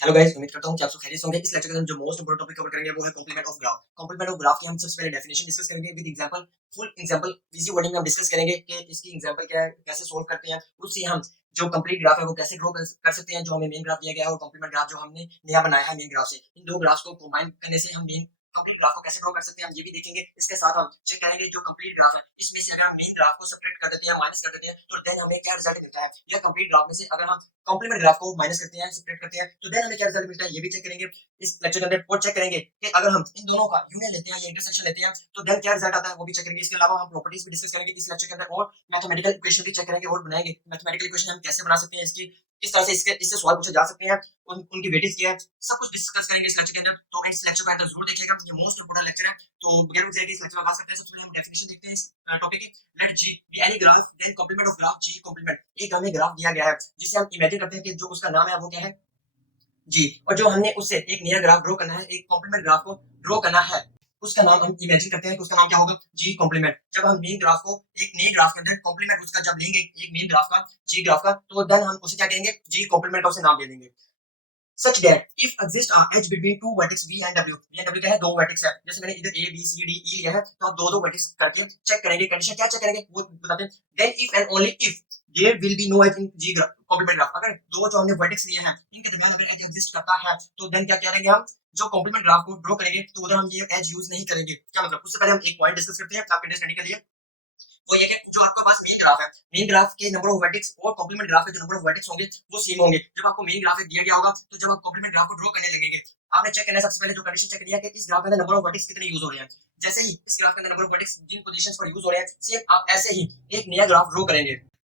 Hello guys, उम्मीद करता हूं कि आप सब खैरियत से होंगे। इस लेक्चर के अंदर जो मोस्ट इंपोर्टेंट टॉपिक कवर करेंगे वो है complement of graph. Complement of graph की हम सबसे पहले डेफिनेशन डिस्कस करेंगे with example, full example easy wording में हम डिस्कस करेंगे कि इसकी एग्जांपल क्या है, कैसे सोल्व करते हैं, उससे हम जो कंप्लीट ग्राफ है वो कैसे ड्रॉ कर सकते हैं, जो हमें मेन ग्राफ दिया गया है, और कॉम्प्लीमेंट ग्राफ जो हमने नया बनाया है मेन ग्राफ से। इन दो ग्राफ्स को कंबाइन करने से हम मेन कंप्लीट ग्राफ को कैसे ड्रॉ कर सकते हैं हम ये भी देखेंगे। इसके साथ हम चेक करेंगे जो कंप्लीट ग्राफ है इसमें से अगर हम मेन ग्राफ को सेपरेट कर देते हैं, माइनस कर देते हैं, तो देन हमें क्या रिजल्ट मिलता है। या कंप्लीट ग्राफ में से अगर हम कॉम्प्लीमेंट ग्राफ को माइनस करते हैं, सेपरेट करते हैं, तो देन हमें क्या रिजल्ट मिलता है ये भी चेक करेंगे इस लेक्चर के अंदर। और चेक करेंगे कि अगर हम इन दोनों का यूनियन लेते हैं या इंटरसेक्शन लेते हैं तो देन क्या रिजल्ट आता है वो भी चेक करेंगे। इसके अलावा हम प्रॉपर्टीज भी डिस्कस करेंगे इस लेक्चर के अंदर, और मैथमेटिकल इक्वेशन भी चेक करेंगे और बनाएंगे। मैथमेटिकल इक्वेशन हम कैसे बना सकते हैं, इसकी किस तरह से इससे सवाल पूछे जा सकते हैं, उनकी वेटेज क्या है, सब कुछ डिस्कस करेंगे इस लेक्चर के अंदर। तो इस लेक्चर के अंदर जरूर देखिएगा, ये मोस्ट इंपोर्टेंट लेक्चर है। तो बगैर रुक जाएगी इस लेक्चर में आगाज करते हैं। सबसे पहले हम डेफिनेशन देखते हैं इस टॉपिक की। Let G be any graph then complement of graph G complement. एक हमें ग्राफ दिया गया है जिसे हम इमेजिन करते हैं कि जो उसका नाम है वो क्या है जी, और जो हमने उससे एक नया ग्राफ ड्रॉ करना है, एक कॉम्प्लीमेंट ग्राफ को ड्रॉ करना है, उसका नाम हम इमेजिन करते हैं कि उसका नाम क्या होगा, जी कॉम्प्लीमेंट। जब हम मेन ग्राफ को एक नए ग्राफ के अंदर कॉम्प्लीमेंट उसका जब लेंगे, एक मेन ग्राफ का जी ग्राफ का, तो देन हम उसे क्या कहेंगे, जी कॉम्प्लीमेंट का उसे नाम दे देंगे। such that if exist a edge between two vertex v and w क्या है, दो वर्टेक्स है। जैसे मैंने इधर a b c d e लिया है, तो आप दो वर्टेक्स करके चेक करेंगे। कंडीशन क्या चेक करेंगे वो बताते हैं। then if and only if there will be no edge in g graph complement graph। अगर दो जो हमने वर्टेक्स लिए हैं इनके दरमियान अगर एज एग्जिस्ट करता है तो देन क्या करेंगे, हम जो कॉम्प्लीमेंट ग्राफ को ड्रॉ करेंगे तो उधर हम ये एज यूज नहीं करेंगे। क्या मतलब, उससे पहले हम एक पॉइंट डिस्कस करते हैं आपके अंडरस्टैंडिंग के लिए। वो ये कि जो आपके पास मेन ग्राफ है, मेन ग्राफ के नंबर ऑफ वर्टेक्स और कॉम्प्लीमेंट ग्राफ के जो नंबर ऑफ वर्टेक्स होंगे वो सेम होंगे। जब आपको मेन ग्राफ दिया गया होगा तो जब आप कॉम्प्लीमेंट ग्राफ को ड्रॉ करने लगेंगे, आपने चेक करना है सबसे पहले जो कंडीशन चेक करनी है कि इस ग्राफ के अंदर नंबर ऑफ वर्टेक्स कितने यूज हो रहे हैं। जैसे ही इस ग्राफ के अंदर नंबर ऑफ वर्टेक्स जिन पोजीशंस पर यूज हो रहे हैं, सेम आप ऐसे ही एक नया ग्राफ ड्रॉ करेंगे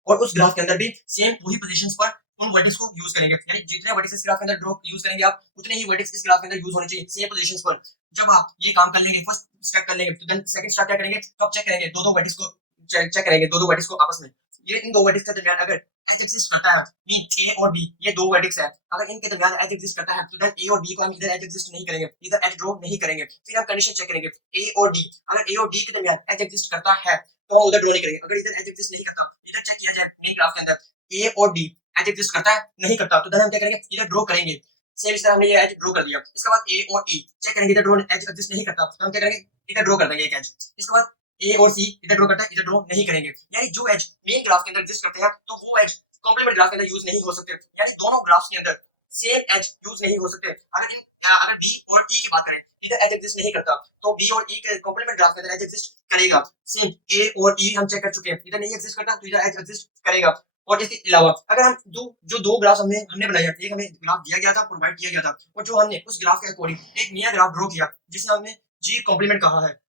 और उस ग्राफ के अंदर भी सेम वही पोजीशंस पर उन वर्टेक्स को यूज करेंगे। यानी जितने वर्टेक्स इस ग्राफ के अंदर ड्रॉ यूज करेंगे आप, उतने ही वर्टेक्स इस ग्राफ के अंदर यूज होने चाहिए सेम पोजीशंस पर। जब आप ये काम कर लेंगे, फर्स्ट स्टेप कर लेंगे, तो देन सेकंड स्टेप क्या करेंगे, तो आप चेक करेंगे दो वर्टेक्स को, चेक करेंगे दो वर्टेक्स को आपस में। ये इन दो वर्टेक्स के दरमियान अगर एज एग्जिस्ट करता है, मीन ए और बी, ये दो वर्टेक्स है, अगर इनके दरमियान एज एग्जिस्ट करता है तो देन ए और बी को हम इधर एज एग्जिस्ट नहीं करेंगे, इधर एज ड्रॉ नहीं करेंगे। फिर हम कंडीशन चेक करेंगे ए और डी, अगर ए और डी के दरमियान एज एग्जिस्ट करता है तो हम उधर ड्रॉ नहीं करेंगे। अगर इधर एज एग्जिस्ट नहीं करता, इधर चेक किया जाए मेन ग्राफ के अंदर ए और डी एज एग्जिस्ट करता है नहीं करता, तो देन हम क्या करेंगे, इधर ड्रॉ करेंगे। सेम इस तरह हमने ये एज ड्रॉ कर दिया। इसके बाद ए और ई चेक करेंगे, इधर ड्रॉ एज एग्जिस्ट नहीं करता, तो हम क्या करेंगे, इधर ड्रॉ कर देंगे एक एज। इसके बाद ए और सी इधर ड्रॉ करता है, इधर ड्रॉ नहीं करेंगे। यानी जो एज मेन ग्राफ के अंदर एग्जिस्ट करते हैं तो वो एज कॉम्प्लीमेंट ग्राफ के अंदर यूज नहीं हो सकते। यानी दोनों ग्राफ्स के अंदर सेम एज यूज नहीं हो सकते। अगर बी और ई की बात करें, इधर एज एग्जिस्ट नहीं करता तो बी और ई के कॉम्प्लीमेंट ग्राफ के अंदर एज एग्जिस्ट करेगा। सेम ए और ई हम चेक कर चुके हैं, इधर नहीं एग्जिस्ट करता तो इधर एज एग्जिस्ट करेगा। और इसके अलावा अगर हम जो दो ग्राफ हमने बनाए, एक हमें ग्राफ दिया गया था, प्रोवाइड किया गया था, और जो हमने उस ग्राफ के अकॉर्डिंग एक नया ग्राफ ड्रॉ किया जिसे हमने जी कॉम्प्लीमेंट कहा है।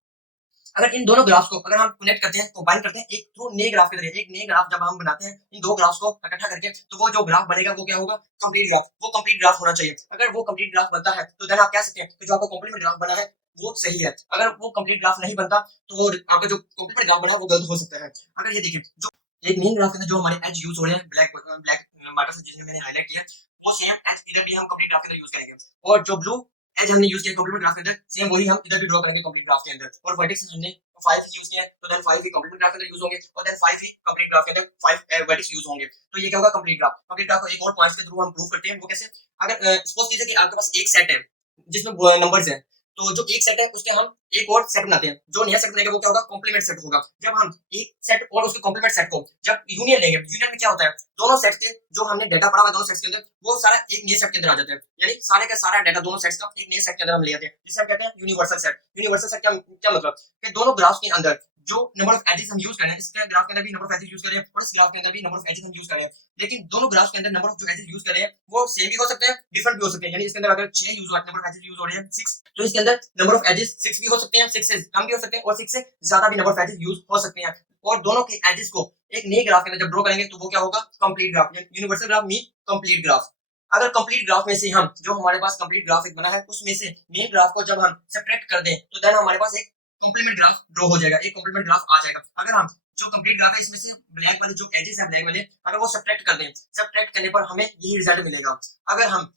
अगर इन दोनों ग्राफ्स को अगर हम कनेक्ट करते हैं, कंबाइन करते हैं एक थ्रू नए ग्राफ के जरिए, एक नए ग्राफ जब हम बनाते हैं इन दो ग्राफ्स को इकट्ठा करके, तो वो जो ग्राफ बनेगा वो क्या होगा, कंप्लीट ग्राफ। वो कंप्लीट ग्राफ होना चाहिए। अगर वो कंप्लीट ग्राफ बनता है तो देन आप कह सकते हैं कि जो आपका कॉम्प्लीमेंट ग्राफ बना है वो सही है। अगर वो कंप्लीट ग्राफ नहीं बनता तो आपका जो कॉम्प्लीमेंट ग्राफ बना है वो गलत हो सकता है। अगर ये देखिए, जो एक मेन ग्राफ के अंदर जो हमारे एज यूज हो रहे हैं ब्लैक ब्लैक मार्कर से जिसमें मैंने हाईलाइट किया, वो सेम एज इधर भी हम कंप्लीट ग्राफ के अंदर यूज करेंगे। और जो ब्लू एज हमने यूज किया कॉम्प्लीमेंट ग्राफ के अंदर, सेम वही हम इधर भी ड्रॉ करेंगे कंप्लीट ग्राफ के अंदर। और वर्टेक्स हमने 5 यूज किया है तो देन 5 ही कंप्लीट ग्राफ के अंदर यूज होंगे, और देन 5 ही कंप्लीट ग्राफ के अंदर 5 वर्टेक्स यूज होंगे। तो ये क्या होगा, कंप्लीट ग्राफ। कंप्लीट ग्राफ को एक और पॉइंट्स के थ्रू हम प्रूव करते हैं। वो कैसे, अगर सपोज कीजिए कि आपके पास एक सेट है जिसमें नंबर्स हैं, तो जो एक सेट है उसके हम एक और सेट बनाते हैं। जो नया सेट बनेगा वो क्या होगा, कॉम्प्लीमेंट सेट होगा। जब हम एक सेट और उसके कॉम्प्लीमेंट सेट को जब यूनियन लेंगे, यूनियन में क्या होता है, दोनों सेट्स के जो हमने डाटा पढ़ा हुआ है दोनों सेट्स के अंदर, वो सारा एक नए सेट के अंदर आ जाता है। यानी सारे का सारा डाटा दोनों सेट्स का एक नए सेट के अंदर हम ले आते हैं, जिसे हम कहते हैं यूनिवर्सल सेट। यूनिवर्सल सेट क्या मतलब, कि दोनों ग्राफ्स के अंदर जो नंबर ऑफ एजेस हम यूज कर रहे हैं, इसके ग्राफ के अंदर भी नंबर ऑफ एजेस यूज कर रहे हैं और इस ग्राफ के अंदर भी नंबर ऑफ एजेस हम यूज कर रहे हैं। लेकिन दोनों ग्राफ्स के अंदर नंबर ऑफ जो एजेस यूज कर रहे हैं वो सेम भी हो सकते हैं, डिफरेंट भी हो सकते हैं। यानी इसके अंदर अगर 6 यूज हो नंबर ऑफ एजेस यूज हो रहे हैं 6, तो इसके अंदर नंबर ऑफ एजेस 6 भी हो सकते हैं, 6 से कम भी हो सकते हैं, और 6 से ज्यादा भी नंबर ऑफ एजेस यूज हो सकते हैं। और दोनों के एजेस को एक नए ग्राफ के अंदर जब ड्रॉ करेंगे तो वो क्या होगा, complete graph. Universal graph mean complete graph. अगर कंप्लीट ग्राफ में से हम जो हमारे पास कंप्लीट ग्राफ एक बना है उसमें से मेन ग्राफ को जब हम सेपरेट कर दें तो देन हमारे पास एक कंप्लीमेंट ग्राफ ड्रॉ हो जाएगा, एक कंप्लीमेंट ग्राफ आ जाएगा। अगर हम जो कंप्लीट ग्राफ है इसमें से ब्लैक वाले जो एजेस हैं, ब्लैक वाले अगर वो सब्ट्रैक्ट कर दें, सब्ट्रैक्ट करने पर हमें यही रिजल्ट मिलेगा। अगर हम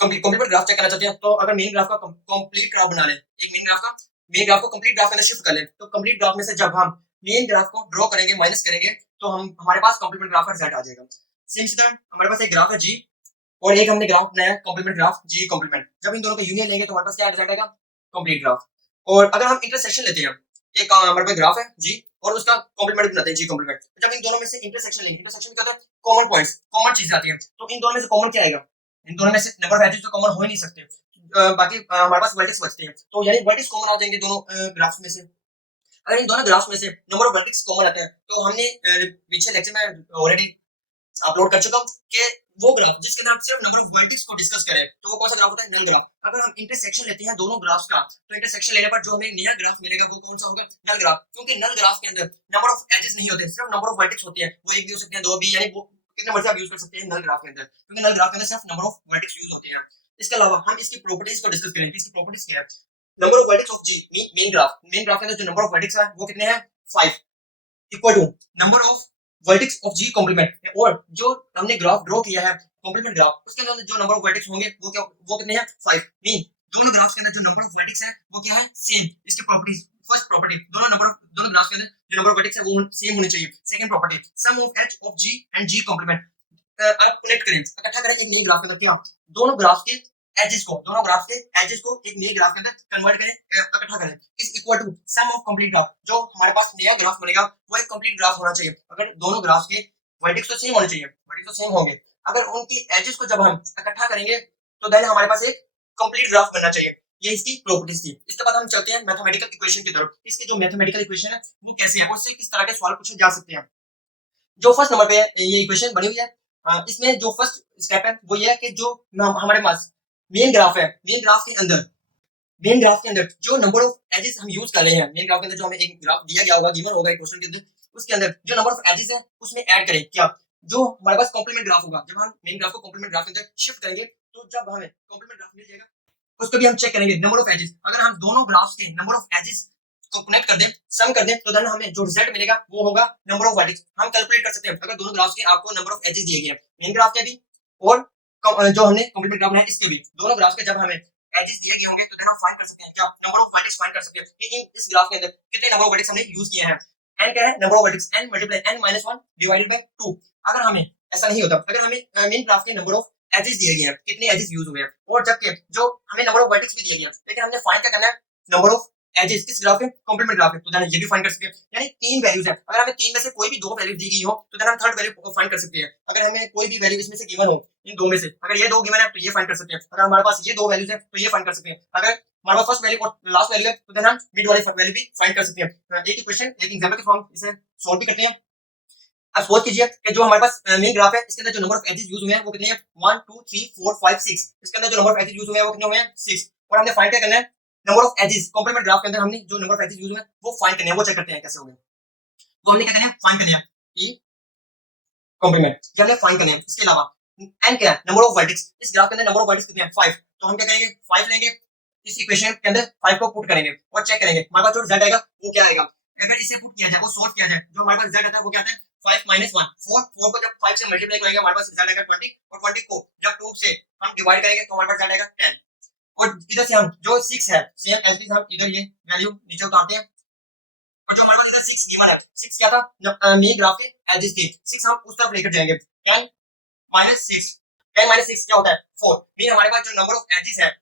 कंप्लीट ग्राफ चेक करना चाहते हैं तो अगर मेन ग्राफ का कंप्लीट ग्राफ बना लें, एक मेन ग्राफ को कंप्लीट ग्राफ के अंदर शिफ्ट कर लें, तो कंप्लीट ग्राफ में से जब हम मेन ग्राफ को ड्रॉ करेंगे, माइनस करेंगे, तो हम हमारे पास कंप्लीमेंट ग्राफ का रिजल्ट आ जाएगा। सेम सी तरह हमारे पास एक ग्राफ है जी, और एक हमने ग्राफ बनाया कॉम्प्लीमेंट ग्राफ जी कॉम्प्लीमेंट। जब इन दोनों का यूनियन लेंगे तो हमारे पास क्या रिजल्ट आएगा, कंप्लीट ग्राफ। और अगर हम इंटरसेक्शन लेते हैं, एक हमारे पास ग्राफ है जी और उसका कॉम्प्लीमेंट बनाते हैं जी कॉम्प्लीमेंट। जब इन दोनों में से इंटरसेक्शन लेंगे, इंटरसेक्शन क्या होता है, कॉमन पॉइंट्स, कॉमन चीजें आती है। तो इन दोनों में से कॉमन क्या आएगा, इन दोनों में से नंबर ऑफ एजेस तो कॉमन हो ही नहीं सकते, बाकी हमारे पास वर्टेक्स बचते हैं। तो यानी वर्टेक्स कॉमन आ जाएंगे दोनों ग्राफ्स में से। अगर इन दोनों ग्राफ्स में से नंबर ऑफ वर्टेक्स कॉमन आते हैं तो हमने पीछे लेक्चर में ऑलरेडी अपलोड कर चुका हूं कि वो ग्राफ जिसके अंदर हम सिर्फ नंबर ऑफ वर्टेक्स को डिस्कस करें तो वो कौन सा ग्राफ होता है, नल ग्राफ। अगर हम इंटरसेक्शन लेते हैं दोनों ग्राफ्स का तो इंटरसेक्शन लेने पर जो हमें नया ग्राफ मिलेगा वो कौन सा होगा, नल ग्राफ। क्योंकि नल ग्राफ के अंदर नंबर ऑफ एजेस नहीं होते, सिर्फ नंबर ऑफ वर्टेक्स होते हैं। वो एक भी हो सकते हैं, दो भी, यानी वो कितने मर्जी आप यूज कर सकते हैं नल ग्राफ के अंदर, क्योंकि नल ग्राफ के अंदर सिर्फ नंबर ऑफ वर्टेक्स यूज होते हैं। इसके अलावा हम इसकी प्रॉपर्टीज को डिस्कस करेंगे। इसकी प्रॉपर्टीज क्या है, number of vertex of G main graph, main graph के अंदर जो नंबर ऑफ वर्टेक्स है वो कितने हैं, 5 equal to number of vertex of G complement. और जो हमने ग्राफ ड्रॉ किया है कॉम्प्लीमेंट ग्राफ, उसके अंदर जो नंबर ऑफ वर्टेक्स होंगे वो क्या, वो कितने हैं, 5। मीन दोनों ग्राफ्स के अंदर जो नंबर ऑफ वर्टेक्स है वो क्या है, सेम। इसके प्रॉपर्टीज, फर्स्ट प्रॉपर्टी, दोनों ग्राफ्स के अंदर जो नंबर ऑफ वर्टेक्स है वो सेम होने चाहिए। Second property, sum of H of G and G complement. Connect करें, इकट्ठा करें एक नए ग्राफ के अंदर, क्या दोनों ग्राफ्स के एजेस को, दोनों ग्राफ के एजेस को एक नए ग्राफ के अंदर कन्वर्ट करें, इकट्ठा करें, is equal to sum of complete graph. जो हमारे पास नया ग्राफ बनेगा वो एक कंप्लीट ग्राफ होना चाहिए। अगर दोनों ग्राफ्स के वर्टेक्स तो सेम होने चाहिए, वर्टेक्स तो सेम होंगे, अगर उनकी एजेस को जब हम इकट्ठा करेंगे तो देन हमारे पास एक कंप्लीट ग्राफ बनना चाहिए। ये इसकी प्रॉपर्टीज थी। इसके बाद हम चलते हैं मैथमेटिकल इक्वेशन की तरफ। इसकी जो मैथमेटिकल इक्वेशन है वो कैसे है, उससे किस तरह के सवाल पूछे जा सकते हैं। जो फर्स्ट नंबर पे ये इक्वेशन बनी हुई है, इसमें जो फर्स्ट स्टेप है वो ये है कि जो हमारे पास मेन ग्राफ है, मेन ग्राफ के अंदर जो नंबर ऑफ एजेस हम यूज कर रहे हैं, मेन ग्राफ के अंदर जो हमें एक ग्राफ दिया गया होगा, गिवन होगा एक क्वेश्चन के अंदर, उसके अंदर जो नंबर ऑफ एजेस है उसमें ऐड करें क्या, जो हमारे पास कॉम्प्लीमेंट ग्राफ होगा। जब हम मेन ग्राफ को कॉम्प्लीमेंट ग्राफ के अंदर शिफ्ट करेंगे तो जब हमें कॉम्प्लीमेंट ग्राफ मिल जाएगा उसको भी हम चेक करेंगे नंबर ऑफ एजेस। अगर हम दोनों ग्राफ्स के नंबर ऑफ एजेस को कनेक्ट कर दें, सम कर दें, तो देन हमें जो रिजल्ट मिलेगा वो होगा नंबर ऑफ वर्टेक्स। हम कैलकुलेट कर सकते हैं अगर दोनों ग्राफ्स के आपको नंबर ऑफ एजेस दिए गए हैं, मेन ग्राफ के भी और जो हमने कॉम्प्लीमेंट ग्राफ बनाया इसके भी, दोनों ग्राफ्स के जब हमें एजेस दिए गए होंगे तो देन हम फाइंड कर सकते हैं क्या, नंबर ऑफ वर्टेक्स फाइंड कर सकते हैं कि इस ग्राफ के अंदर कितने नंबर ऑफ वर्टेक्स हमने यूज किए हैं। n क्या है, number of vertex, n multiply n minus 1 divided by 2। अगर हमें ऐसा नहीं होता, अगर हमें मेन ग्राफ के नंबर ऑफ एजेस दिए गए हैं, कितने एजेस यूज हुए हैं, और जबकि जो हमें नंबर ऑफ वर्टेक्स भी दिए गए हैं, लेकिन हमने फाइंड क्या करना है, नंबर ऑफ एजेस किस ग्राफ के, कॉम्प्लीमेंट ग्राफ है, तो देन ये भी फाइंड कर सकते हैं। यानी तीन वैल्यूज है, अगर हमें तीन में से कोई भी दो वैल्यू दी गई हो तो देन हम थर्ड वैल्यू फाइंड कर सकते हैं। अगर हमें कोई भी वैल्यू इसमें से गिवन हो, इन दो में से अगर ये दो गिवन है तो ये फाइंड कर सकते हैं। अगर हमारे पास ये दो वैल्यूज है तो ये फाइंड कर सकते हैं। अगर हमारे पास फर्स्ट वैल्यू और लास्ट वैल्यू है तो देन हम मिड वाली वैल्यू भी फाइंड कर सकते हैं। एक इक्वेशन एक एग्जांपल के फॉर्म इसे सॉल्व भी करते हैं। अब सपोज कीजिए कि जो हमारे पास मेन ग्राफ है इसके अंदर जो नंबर ऑफ एजेस यूज हुए हैं वो कितने हैं, 1 2 3 4 5 6। इसके अंदर जो नंबर ऑफ एजेस यूज हुए हैं वो कितने हुए हैं, 6। और हमने फाइंड क्या करना है, number of edges. Complement graph के अंदर हमने जो नंबर ऑफ एजेस यूज हुए हैं वो फाइंड करने हैं, वो चेक करते हैं कैसे होंगे। तो हमने क्या करना है, फाइंड करना है कि कॉम्प्लीमेंट क्या है, फाइंड करना है। इसके अलावा n क्या है, नंबर ऑफ वर्टेक्स। इस ग्राफ के अंदर नंबर ऑफ वर्टेक्स कितने हैं, 5। तो हम क्या करेंगे, 5 लेंगे, इस इक्वेशन के अंदर 5 को पुट करेंगे और चेक करेंगे हमारे पास जो रिजल्ट आएगा वो क्या आएगा। अगर इसे पुट किया जाए, वो सॉल्व किया जाए, जो हमारे पास रिजल्ट आता है वो क्या आता है, 5 माइनस 1 4। 4 को जब 5 से मल्टीप्लाई करेंगे हमारे पास रिजल्ट आएगा 20, और 20 को जब 2 से हम डिवाइड करेंगे तो हमारे पास रिजल्ट आएगा 10। और इधर से हम जो 6 है सेम एज इट इज हम इधर ये वैल्यू नीचे उतारते हैं, और जो हमारे पास इधर 6 गिवन है, 6 क्या था, मेन ग्राफ के एजेस थे, 6 हम उस तरफ लेकर जाएंगे। 10 माइनस 6, 10 माइनस 6 क्या होता है, 4। मीन हमारे पास जो नंबर ऑफ एजेस है,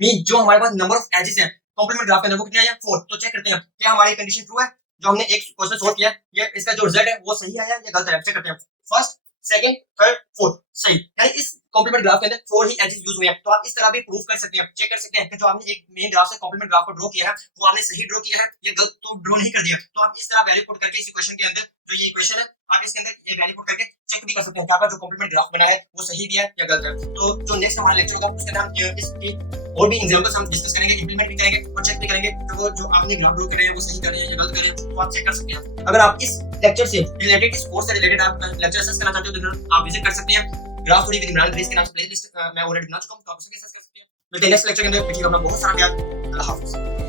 मीन जो हमारे पास नंबर ऑफ एजेस है कॉम्प्लीमेंट ग्राफ के अंदर वो कितने आया, 4। तो चेक करते हैं क्या हमारी कंडीशन ट्रू है। जो हमने एक क्वेश्चन सॉल्व किया ये इसका जो रिजल्ट है वो सही आया या गलत है, चेक करते हैं। फर्स्ट सेकंड थर्ड फोर्थ सही, यानी इस कॉम्प्लीमेंट ग्राफ के अंदर 4 ही एजेस यूज हुए हैं। तो आप इस तरह भी प्रूफ कर सकते हैं, चेक कर सकते हैं कि जो आपने एक मेन ग्राफ से कॉम्प्लीमेंट ग्राफ को ड्रॉ किया है वो आपने सही ड्रॉ किया है या गलत तो ड्रॉ नहीं कर दिया। तो आप इस तरह वैल्यू पुट करके इस इक्वेशन के अंदर जो ये इक्वेशन है आप इसके अंदर ये वैल्यू पुट करके चेक भी कर सकते हैं कि आपका जो कॉम्प्लीमेंट ग्राफ बना है वो सही भी है या गलत है। तो जो नेक्स्ट हमारा लेक्चर होगा उसके अंदर हम इसकी और भी एग्जांपल्स हम डिस्कस करेंगे, इंप्लीमेंट भी करेंगे और चेक भी करेंगे कि वो जो आपने ग्राफ ड्रॉ किए हैं वो सही कर रहे हैं या गलत कर रहे हैं, तो आप चेक कर सकते हैं। अगर आप इस लेक्चर से रिलेटेड, इस कोर्स से रिलेटेड आप लेक्चर एक्सेस करना चाहते हो तो आप विजिट कर सकते हैं graph theory with Imran Idris के नाम से प्लेलिस्ट मैं ऑलरेडी बना चुका हूं, तो आप उसे एक्सेस कर सकते हैं। मिलते हैं नेक्स्ट लेक्चर के अंदर, देखिएगा अपना बहुत सारा ख्याल। अल्लाह हाफिज़।